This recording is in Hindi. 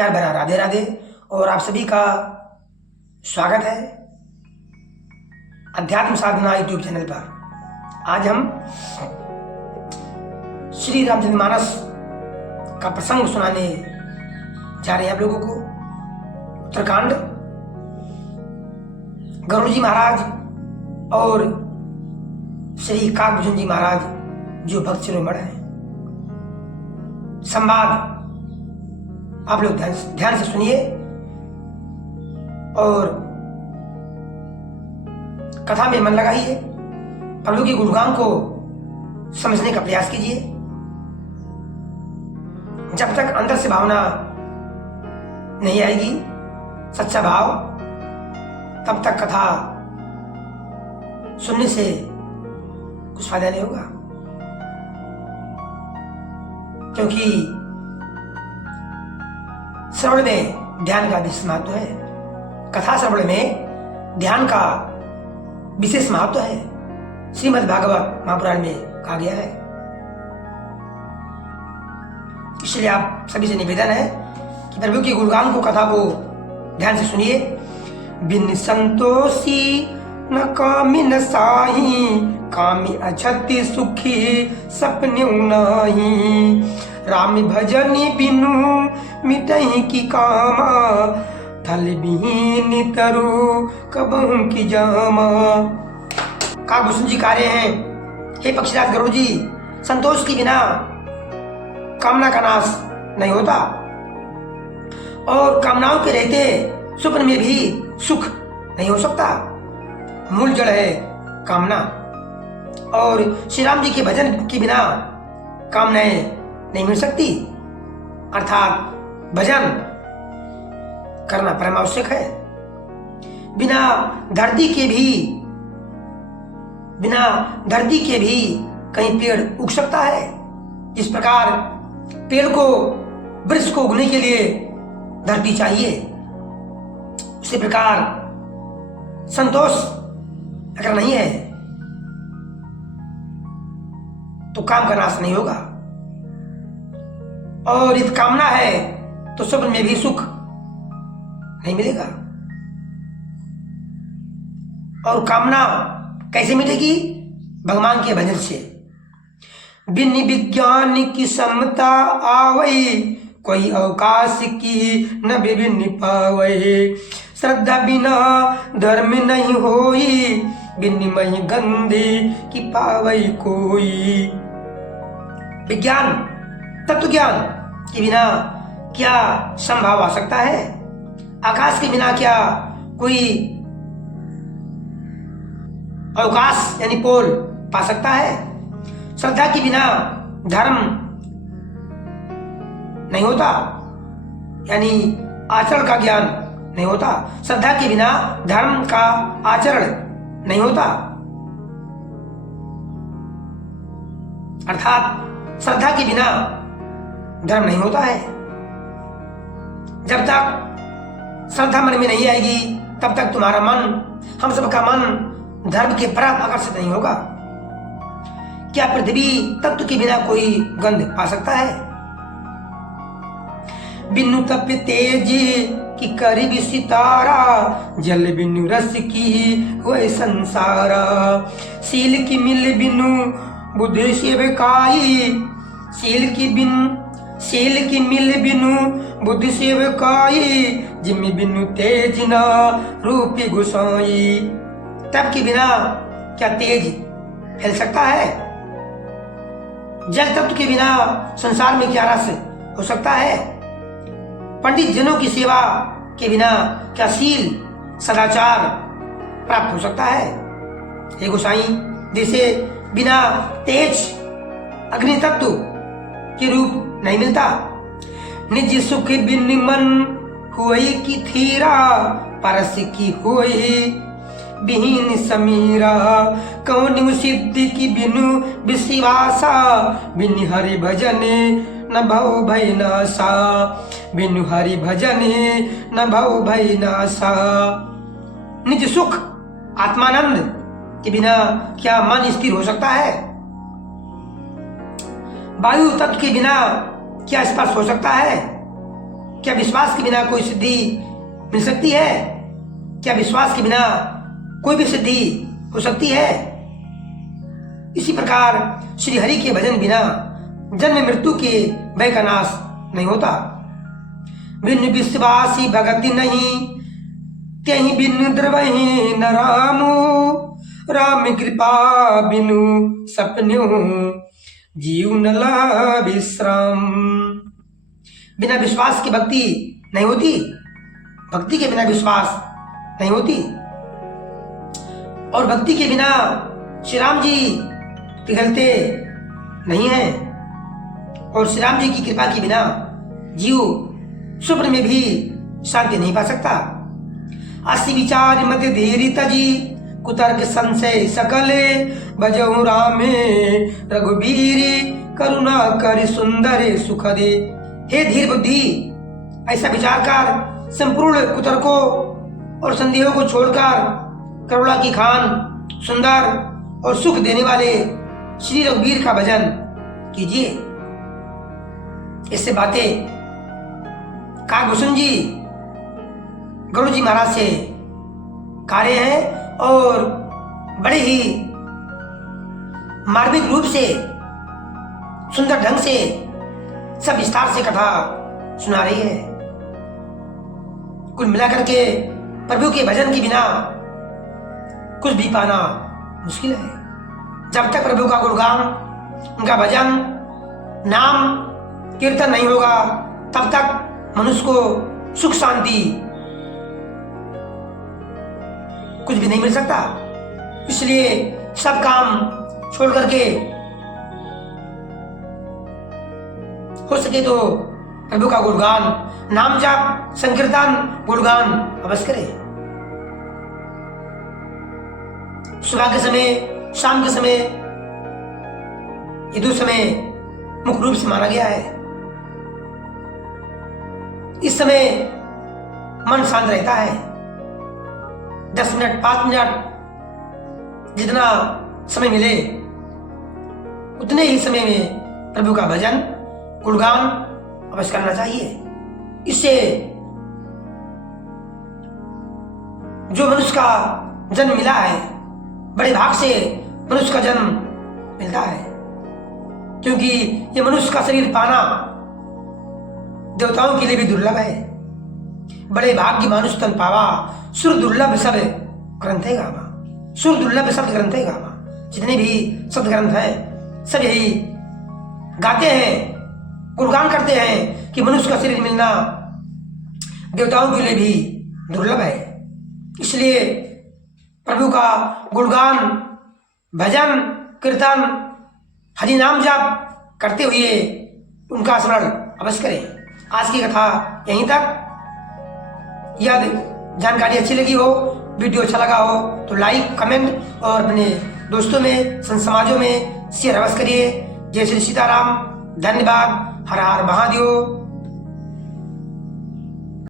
प्यार भरा राधे राधे। और आप सभी का स्वागत है अध्यात्म साधना यूट्यूब चैनल पर। आज हम श्री रामचरितमानस का प्रसंग सुनाने जा रहे हैं आप लोगों को। उत्तरकांड, गरुड़ जी महाराज और श्री काकभूषण जी महाराज जो भक्त शिरोमणि हैं। संवाद आप लोग ध्यान से सुनिए और कथा में मन लगाइए। प्रभु के गुणगान को समझने का प्रयास कीजिए। जब तक अंदर से भावना नहीं आएगी, सच्चा भाव, तब तक कथा सुनने से कुछ फायदा नहीं होगा। क्योंकि श्रवण में ध्यान का विशेष महत्व है। कथा श्रवण में ध्यान का विशेष महत्व है। श्रीमद् भागवत महापुराण में कहा गया है। इसलिए आप सभी से निवेदन है कि प्रभु के गुणगान को, कथा को ध्यान से सुनिए। बिन संतोषी न कामी न साही, कामी अछति सुखी सपने नाही। राम भजनी बिनु मिटहि की कामा, थल बिहीन तरु कबहु की जामा। काकभूषण जी कह रहे हैं, हे पक्षीराज गरुड़ जी, संतोष के बिना कामना का नाश नहीं होता और कामनाओं के रहते स्वप्न में भी सुख नहीं हो सकता। मूल जड़ है कामना और श्री राम जी के भजन के बिना कामनाएं नहीं मिल सकती। अर्थात भजन करना परम आवश्यक है। बिना धरती के भी कहीं पेड़ उग सकता है। इस प्रकार पेड़ को, वृक्ष को उगने के लिए धरती चाहिए। उसी प्रकार संतोष अगर नहीं है तो काम का नाश नहीं होगा। और यदि कामना है तो स्वप्न में भी सुख नहीं मिलेगा। और कामना कैसे मिलेगी? भगवान के भजन से। बिन विज्ञान की समता आवई, कोई अवकाश की न विभिन्न पावई। श्रद्धा बिना धर्म नहीं होई, बिन मही गंधे की पावई कोई। विज्ञान, तत्व ज्ञान के बिना क्या संभव आ सकता है? आकाश के बिना क्या कोई अवकाश यानी पोल पा सकता है? श्रद्धा के बिना धर्म नहीं होता, यानी आचरण का ज्ञान नहीं होता। श्रद्धा के बिना धर्म का आचरण नहीं होता। अर्थात श्रद्धा के बिना धर्म नहीं होता है। जब तक श्रद्धा मन में नहीं आएगी तब तक तुम्हारा मन, हम सबका मन धर्म के प्रति आकर्षित नहीं होगा। क्या पृथ्वी तत्व के बिना कोई गंध पा सकता है? बिनु तप तेज की करीब सितारा, जल बिनु रस की हुए संसारा। शील की मिल बिनु बुद्धि सेवकाई, शील की मिल बिनु बुद्धि सेवकाई। जिम बिनु तेज न रूपी गुसाई। तप के बिना क्या तेज फैल सकता है? जल तत्व के बिना संसार में क्या रस हो सकता है? पंडित जनों की सेवा के बिना क्या शील सदाचार प्राप्त हो सकता है? हे गोसाई, जैसे बिना तेज अग्नि तत्व के रूप नहीं मिलता। निज सुख बिन मन हुई की थीरा, परस की हुई बिहीन समीरा। कौन सिद्धि की बिनु विश्वासा, बिन हरि भजन न भव भय नासा। बिनु हरि भजन न भव भय नासा। निज सुख आत्मानंद के बिना क्या मन स्थिर हो सकता है? वायु तत्व के बिना क्या स्पर्श हो सकता है? क्या विश्वास के बिना कोई सिद्धि मिल सकती है? क्या विश्वास के बिना कोई भी सिद्धि हो सकती है? इसी प्रकार श्री हरि के भजन बिना जन्म मृत्यु के भय का नाश नहीं होता। बिन विश्वासी भगति नहीं, त्यही बिन द्रवहि न रामु। राम कृपा बिनु सपन्यु, जीव न ला विश्राम। बिना विश्वास की भक्ति नहीं होती, भक्ति के बिना विश्वास नहीं होती, और भक्ति के बिना श्री राम जी पिघलते नहीं हैं, और श्री राम जी की कृपा के बिना जीव स्वप्न में भी शांति नहीं पा सकता। असी विचार मत धीरि तजी, कुतर्क संशय सकले। भजहु रामे रघुबीर, करुणा कर सुंदर सुख दे। हे धीर बुद्धि, ऐसा विचार कर संपूर्ण कुतर्कों और संदेहों को छोड़कर करुणा की खान, सुंदर और सुख देने वाले श्री रघुबीर का भजन कीजिए। इससे बातें काकभूषण जी गरुड़ जी महाराज से कार्य हैं और बड़े ही मार्मिक रूप से, सुंदर ढंग से, सब विस्तार से कथा सुना रही है। कुल मिलाकर के प्रभु के भजन के बिना कुछ भी पाना मुश्किल है। जब तक प्रभु का गुणगान, उनका भजन, नाम, कीर्तन नहीं होगा, तब तक मनुष्य को सुख शांति कुछ भी नहीं मिल सकता। इसलिए सब काम छोड़ करके हो सके तो प्रभु का गुणगान, नाम जाप, संकीर्तन, गुणगान अवश्य करें। सुबह के समय, शाम के समय, ये दो समय मुख्य रूप से माना गया है। इस समय मन शांत रहता है। 10 मिनट, 5 मिनट, जितना समय मिले उतने ही समय में प्रभु का भजन, गुणगान अवश्य करना चाहिए। इससे जो मनुष्य का जन्म मिला है, बड़े भाग से मनुष्य का जन्म मिलता है, क्योंकि ये मनुष्य का शरीर पाना देवताओं के लिए भी दुर्लभ है। बड़े भाग्य मानुष तन पावा, सुर दुर्लभ सब ग्रंथ है गावा। सुर दुर्लभ शब्द ग्रंथ है गावा। जितने भी शब्द ग्रंथ हैं सब यही गाते हैं, गुणगान करते हैं कि मनुष्य का शरीर मिलना देवताओं के लिए भी दुर्लभ है। इसलिए प्रभु का गुणगान, भजन, कीर्तन, हरि नाम जाप करते हुए उनका स्मरण अवश्य करें। आज की कथा यहीं तक। यदि जानकारी अच्छी लगी हो, वीडियो अच्छा लगा हो तो लाइक, कमेंट और अपने दोस्तों में, संत समाजों में शेयर अवश्य करिए। जय श्री सीताराम। धन्यवाद। हर हर महादेव।